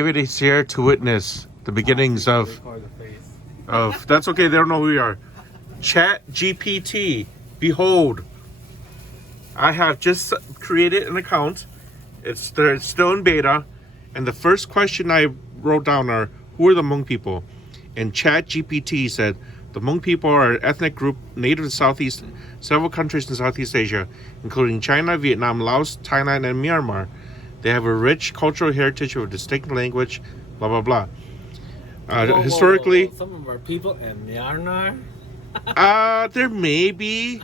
David is here to witness the beginnings of that's okay, they don't know who we are. Chat GPT. Behold, I have just created an account. It's still in beta, and the first question I wrote down are, who are the Hmong people? And Chat GPT said the Hmong people are an ethnic group native to several countries in Southeast Asia, including China, Vietnam, Laos, Thailand, and Myanmar. They have a rich cultural heritage with a distinct language, blah blah blah. Historically, whoa. Some of our people in Myanmar. there may be.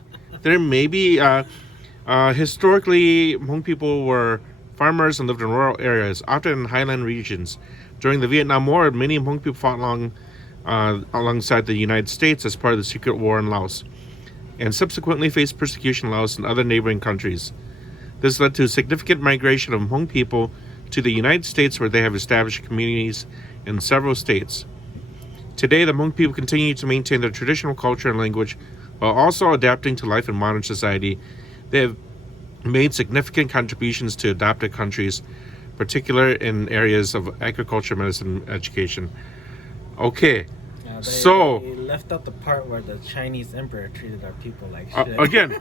Historically, Hmong people were farmers and lived in rural areas, often in highland regions. During the Vietnam War, many Hmong people fought alongside the United States as part of the secret war in Laos, and subsequently faced persecution in Laos and other neighboring countries. This led to significant migration of Hmong people to the United States, where they have established communities in several states. Today, the Hmong people continue to maintain their traditional culture and language while also adapting to life in modern society. They have made significant contributions to adopted countries, particularly in areas of agriculture, medicine, and education. Okay, They left out the part where the Chinese emperor treated our people like shit. Again,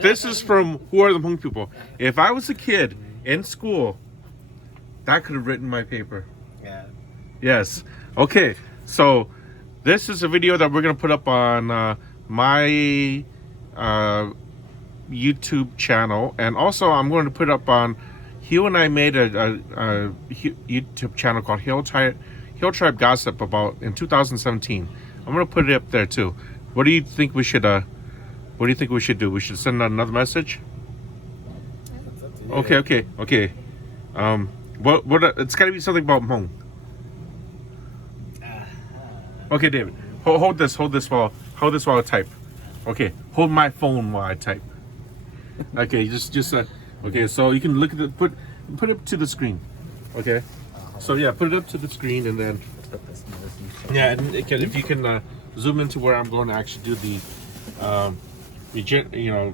this is from who are the Hmong people. If I was a kid in school, that could have written my paper. Yeah. Yes. Okay. So this is a video that we're gonna put up on my YouTube channel, and also I'm going to put up on. Hugh and I made a YouTube channel called Hill Tribe Gossip in 2017. I'm gonna put it up there too. What do you think we should do? We should send out another message. Okay. What? It's got to be something about Hmong. Okay, David. Hold this while I type. Okay, hold my phone while I type. Okay, just okay. So you can look at put it to the screen. Okay. So yeah, put it up to the screen, and then and if you can zoom into where I'm going to actually do the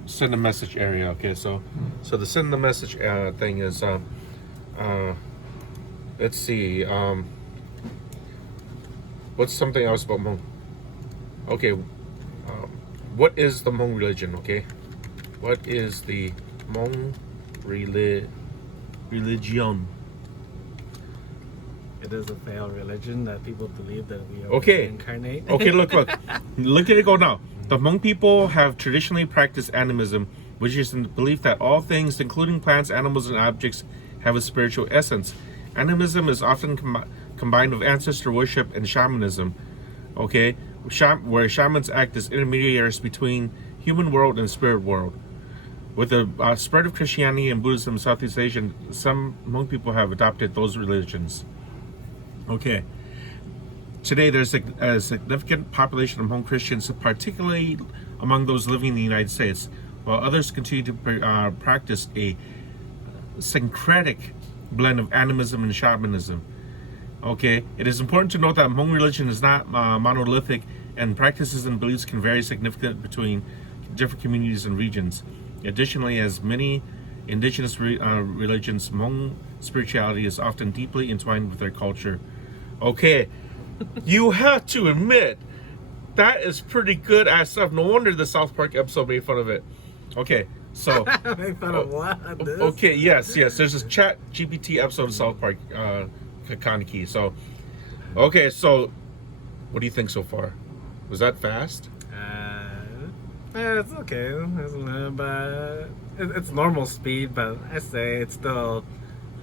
send a message area. Okay, so the send the message thing is let's see, what's something else about Hmong? Okay, what is the Hmong religion? Okay, what is the Hmong religion? It is a failed religion that people believe that we are reincarnate. Okay, look at it go now. The Hmong people have traditionally practiced animism, which is the belief that all things, including plants, animals, and objects, have a spiritual essence. Animism is often combined with ancestor worship and shamanism. Okay, where shamans act as intermediaries between human world and spirit world. With the spread of Christianity and Buddhism in Southeast Asia, some Hmong people have adopted those religions. Okay. Today, there's a significant population of Hmong Christians, particularly among those living in the United States, while others continue to practice a syncretic blend of animism and shamanism. Okay, it is important to note that Hmong religion is not monolithic, and practices and beliefs can vary significantly between different communities and regions. Additionally, as many indigenous religions, Hmong spirituality is often deeply entwined with their culture. Okay, you have to admit, that is pretty good ass stuff. No wonder the South Park episode made fun of it. Okay, so Made fun of what? This? okay, yes. There's this Chat GPT episode of South Park, Kaneki. So, okay, so what do you think so far? Was that fast? It's okay. It's normal speed, but I say it's still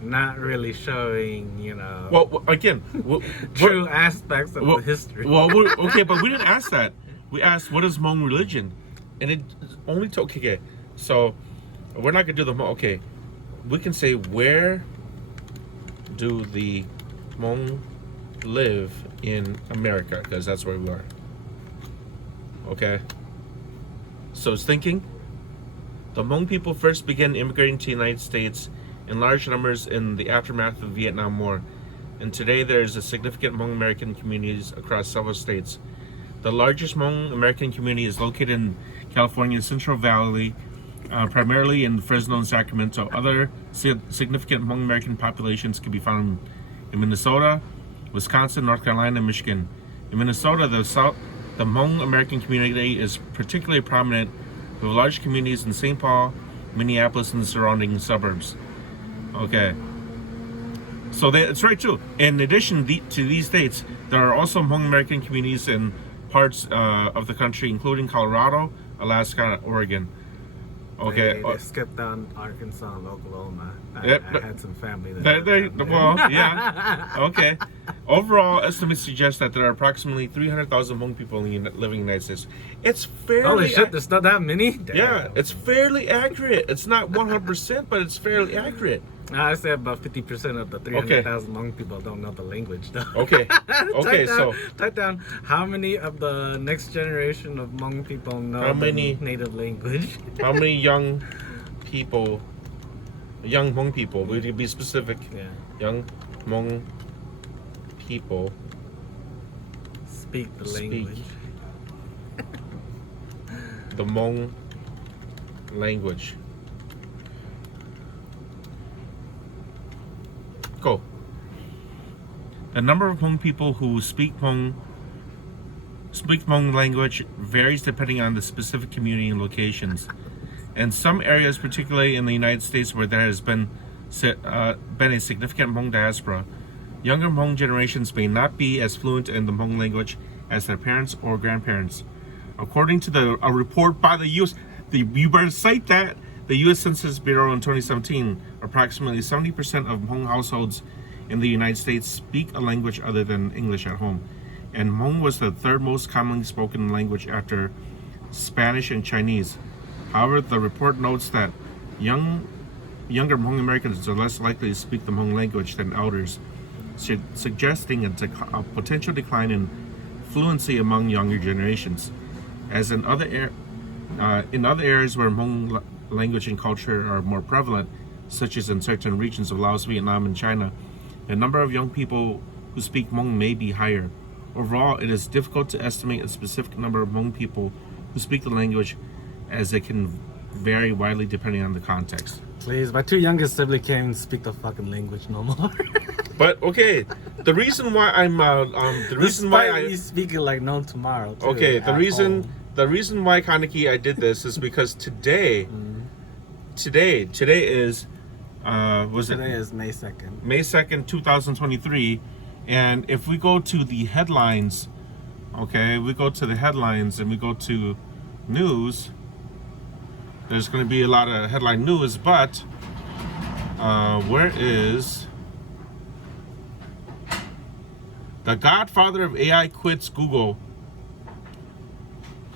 not really showing, Well, again, true aspects of the history. Well, okay, but we didn't ask that. We asked, what is Hmong religion? And it only took, okay, so we're not going to do the Hmong, okay. We can say, where do the Hmong live in America? Because that's where we are. Okay. So it's thinking, the Hmong people first began immigrating to the United States in large numbers in the aftermath of the Vietnam War, and today there is a significant Hmong American communities across several states. The largest Hmong American community is located in California's Central Valley, primarily in Fresno and Sacramento. Other significant Hmong American populations can be found in Minnesota, Wisconsin, North Carolina, and Michigan. In Minnesota, the Hmong American community is particularly prominent, with large communities in St. Paul, Minneapolis, and the surrounding suburbs. Okay. So it's right too. In addition to these states, there are also Hmong American communities in parts of the country, including Colorado, Alaska, and Oregon. Okay. They skipped on Arkansas and Oklahoma. I had some family well, yeah. Okay. Overall, estimates suggest that there are approximately 300,000 Hmong people living in the United States. It's fairly... Holy shit, there's not that many? Damn. Yeah, it's fairly accurate. It's not 100%, but it's fairly accurate. I say about 50% of the 300,000 Hmong people don't know the language, though. Okay. Okay, type down how many of the next generation of Hmong people know the native language. How many young Hmong people, would you be specific? Yeah. Young Hmong people speak the language. The Hmong language. Go. The number of Hmong people who speak Hmong language varies depending on the specific community and locations. In some areas, particularly in the United States, where there has been a significant Hmong diaspora, younger Hmong generations may not be as fluent in the Hmong language as their parents or grandparents. According to a report by the U.S., you better cite that, the U.S. Census Bureau in 2017, approximately 70% of Hmong households in the United States speak a language other than English at home. And Hmong was the third most commonly spoken language after Spanish and Chinese. However, the report notes that younger Hmong Americans are less likely to speak the Hmong language than elders, suggesting a potential decline in fluency among younger generations. As in other areas where Hmong language and culture are more prevalent, such as in certain regions of Laos, Vietnam, and China, the number of young people who speak Hmong may be higher. Overall, it is difficult to estimate a specific number of Hmong people who speak the language, as it can vary widely depending on the context. Please, my two youngest siblings can't even speak the fucking language no more. But okay, the reason why I'm we speak it like no tomorrow. Too, okay, the reason why Kaneki I did this is because today is Today is May 2nd. May 2nd, 2023, and if we go to the headlines, okay, we go to the headlines and we go to news. There's going to be a lot of headline news, but where is the godfather of AI quits Google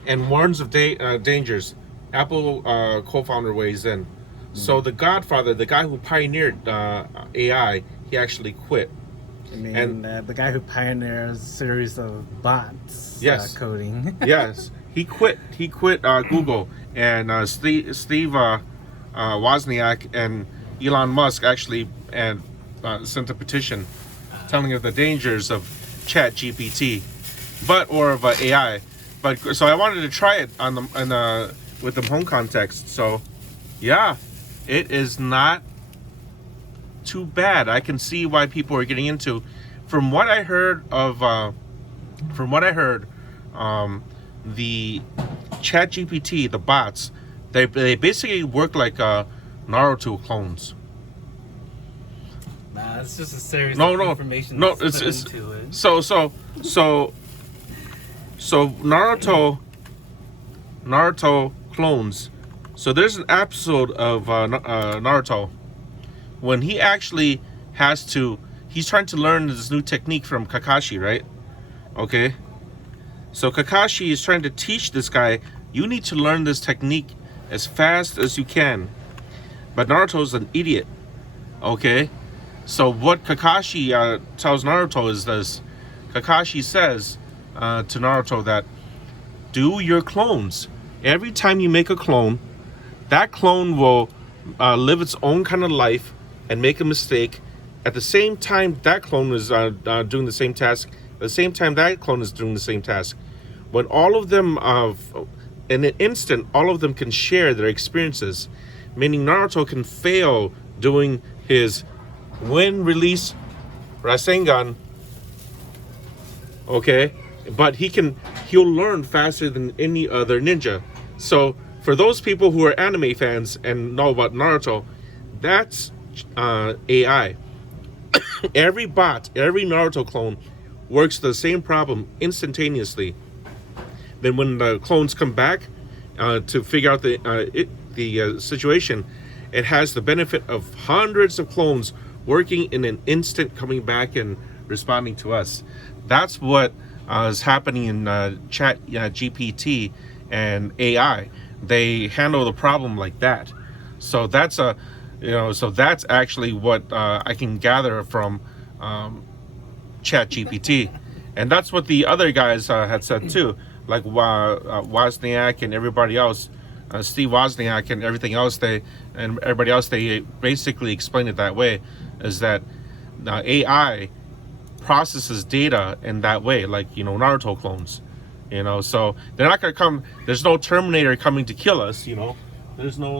and warns of dangers? Apple co-founder weighs in. So the godfather, the guy who pioneered AI, he actually quit. I mean, the guy who pioneered a series of bots. Yes. Coding. Yes. He quit Google, and Steve Wozniak and Elon Musk actually sent a petition telling of the dangers of Chat GPT, or of AI. But so I wanted to try it with the Hmong context. So, yeah, it is not too bad. I can see why people are getting into. From what I heard, the Chat GPT, the bots, they basically work like Naruto clones. Nah, it's just a series of information. No, it's into it. So Naruto clones. So there's an episode of Naruto when he actually he's trying to learn this new technique from Kakashi, right? Okay. So Kakashi is trying to teach this guy, you need to learn this technique as fast as you can. But Naruto's an idiot. Okay? So what Kakashi tells Naruto is this. Kakashi says to Naruto that, do your clones. Every time you make a clone, that clone will live its own kind of life and make a mistake. At the same time that clone is doing the same task, at the same time that clone is doing the same task. When all of them, in an instant, all of them can share their experiences. Meaning Naruto can fail doing his wind release Rasengan. Okay, but he'll learn faster than any other ninja. So for those people who are anime fans and know about Naruto, that's AI. Every bot, every Naruto clone works the same problem instantaneously. Then when the clones come back to figure out the situation, it has the benefit of hundreds of clones working in an instant, coming back and responding to us. That's what is happening in Chat GPT and AI. They handle the problem like that. So that's that's actually what I can gather from Chat GPT, and that's what the other guys had said too, like Wozniak and everybody else, Steve Wozniak and everybody else. They basically explained it that way, is that AI processes data in that way, like Naruto clones, so they're not gonna come. There's no Terminator coming to kill us, there's no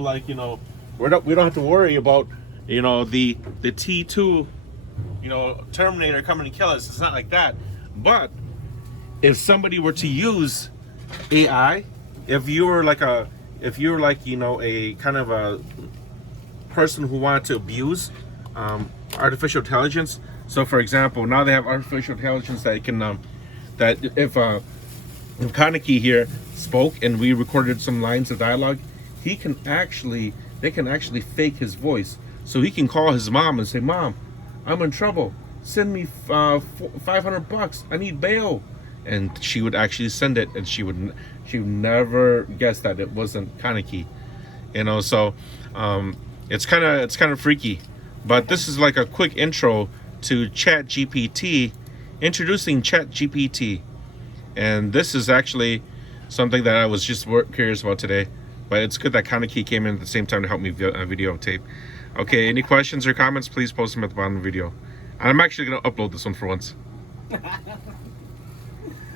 we don't have to worry about the T2 Terminator coming to kill us. It's not like that. But if somebody were to use AI, if you were like a kind of a person who wanted to abuse artificial intelligence. So for example, now they have artificial intelligence that can that if Kaneki here spoke and we recorded some lines of dialogue, they can actually fake his voice. So he can call his mom and say, "Mom, I'm in trouble. Send me $500. I need bail." And she would actually send it, and she would never guess that it wasn't Kaneki. So it's kind of freaky. But this is like a quick intro to Chat GPT, introducing Chat GPT. And this is actually something that I was just curious about today. But it's good that Kaneki came in at the same time to help me videotape. Okay, any questions or comments, please post them at the bottom of the video. And I'm actually going to upload this one for once.